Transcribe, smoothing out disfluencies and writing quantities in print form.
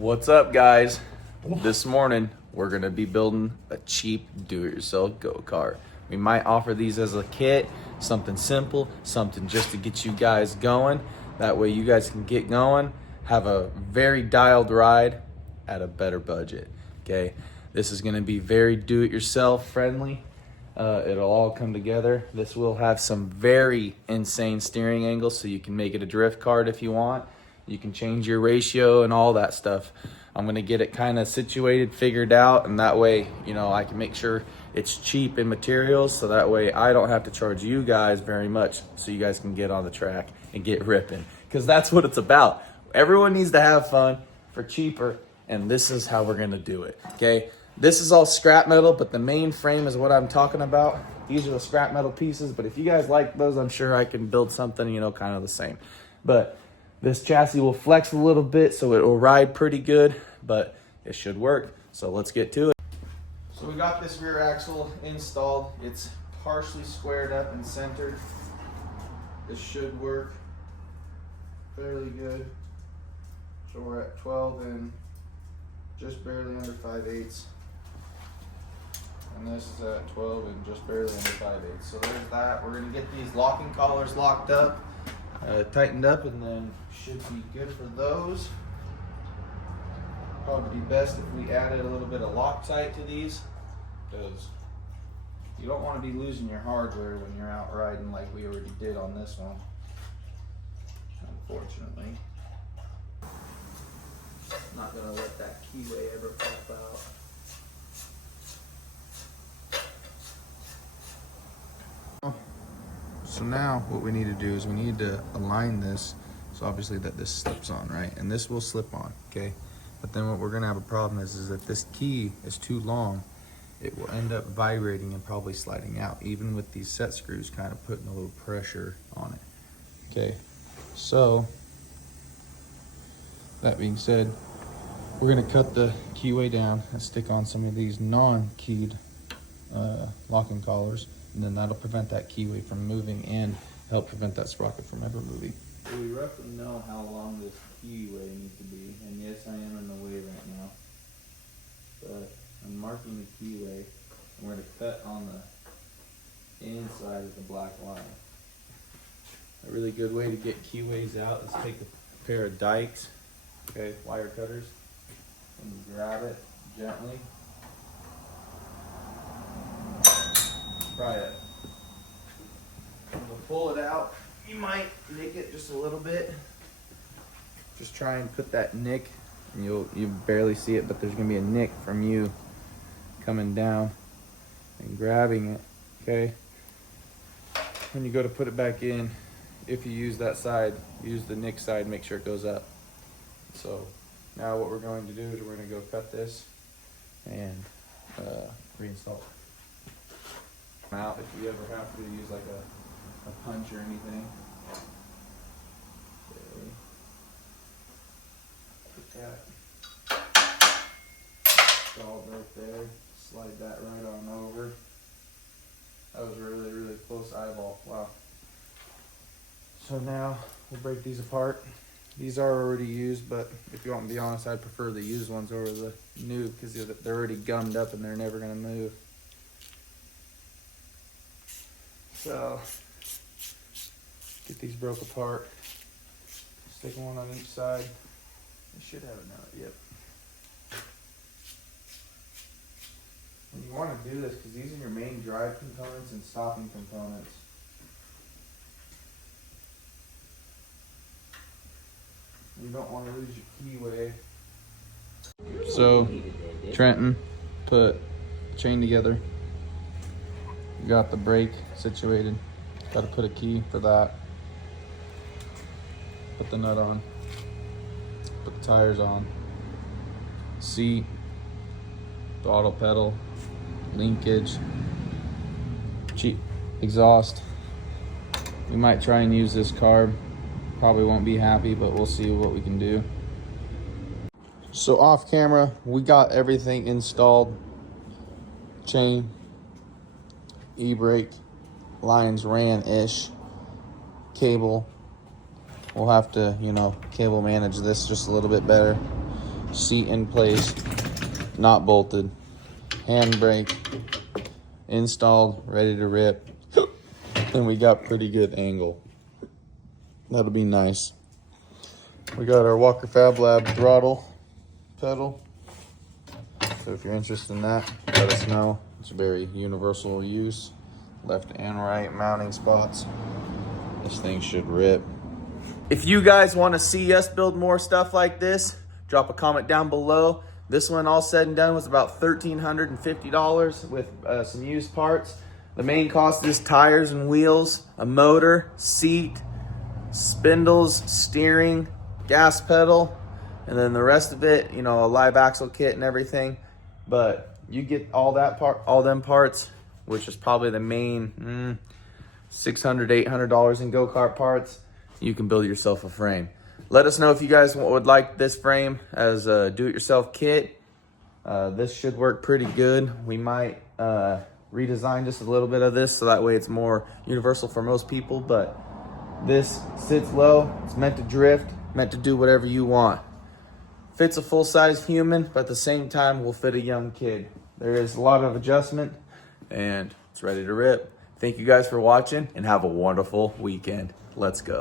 What's up, guys? This morning we're gonna be building a cheap do-it-yourself go-kart. We might offer these as a kit, something simple, something just to get you guys going. That way you guys can get going, have a very dialed ride at a better budget, okay? This is gonna be very do-it-yourself friendly. It'll all come together. This will have some very insane steering angles, so you can make it a drift kart if you want. You can change your ratio and all that stuff. I'm gonna get it kind of situated, figured out, and that way, you know, I can make sure it's cheap in materials, so that way I don't have to charge you guys very much, so you guys can get on the track and get ripping. Because that's what it's about. Everyone needs to have fun for cheaper, and this is how we're gonna do it, okay? This is all scrap metal, but the main frame is what I'm talking about. These are the scrap metal pieces, but if you guys like those, I'm sure I can build something, you know, kind of the same. But this chassis will flex a little bit, so it will ride pretty good, but it should work. So let's get to it. So we got this rear axle installed. It's partially squared up and centered. This should work fairly good. So we're at 12 and just barely under 5/8. And this is at 12 and just barely under 5/8. So there's that. We're gonna get these locking collars locked up, tightened up, and then should be good for those. Probably be best if we added a little bit of Loctite to these, because you don't want to be losing your hardware when you're out riding like we already did on this one, unfortunately. Not gonna let that keyway ever pop out. So now what we need to do is we need to align this so obviously that this slips on, right? And this will slip on, okay? But then what we're gonna have a problem is if this key is too long, it will end up vibrating and probably sliding out, even with these set screws kind of putting a little pressure on it. Okay, so that being said, we're gonna cut the keyway down and stick on some of these non-keyed locking collars, and then that'll prevent that keyway from moving and help prevent that sprocket from ever moving. So we roughly know how long this keyway needs to be, and yes, I am in the way right now. But I'm marking the keyway, and we're going to cut on the inside of the black line. A really good way to get keyways out is take a pair of dikes, okay, wire cutters, and grab it gently. Try it. And we'll pull it out. You might nick it just a little bit. Just try and put that nick, and you barely see it, but there's gonna be a nick from you coming down and grabbing it, okay? When you go to put it back in, if you use that side, use the nick side, make sure it goes up. So now what we're going to do is we're gonna go cut this and reinstall it. Out if you ever have to use like a punch or anything. Okay. Put that installed right there. Slide that right on over. That was a really, really close eyeball. Wow. So now we'll break these apart. These are already used, but if you want me to be honest, I prefer the used ones over the new because they're already gummed up and they're never going to move. So, get these broke apart, stick one on each side. I should have it now, yep. And you want to do this because these are your main drive components and stopping components. You don't want to lose your keyway. So, Trenton put the chain together. You got the brake situated. Got to put a key for that. Put the nut on. Put the tires on. Seat. Throttle pedal. Linkage. Cheap exhaust. We might try and use this carb. Probably won't be happy, but we'll see what we can do. So off camera, we got everything installed. Chain. E-brake lines ran-ish. Cable, we'll have to, you know, cable manage this just a little bit better. seat in place, not bolted, handbrake installed, ready to rip, and we got pretty good angle. That'll be nice. We got our Walker Fab Lab throttle pedal, so if you're interested in that, let us know. It's very universal use, left and right mounting spots. This thing should rip. If you guys want to see us build more stuff like this, drop a comment down below. This one, all said and done, was about $1,350 with some used parts. The main cost is tires and wheels, a motor, seat, spindles, steering, gas pedal, and then the rest of it, you know, a live axle kit and everything. But you get all that part, all them parts, which is probably the main $600, $800 in go-kart parts. You can build yourself a frame. Let us know if you guys would like this frame as a do-it-yourself kit. This should work pretty good. We might redesign just a little bit of this so that way it's more universal for most people, but this sits low. It's meant to drift, meant to do whatever you want. Fits a full-size human, but at the same time will fit a young kid. There is a lot of adjustment, and it's ready to rip. Thank you guys for watching, and have a wonderful weekend. Let's go.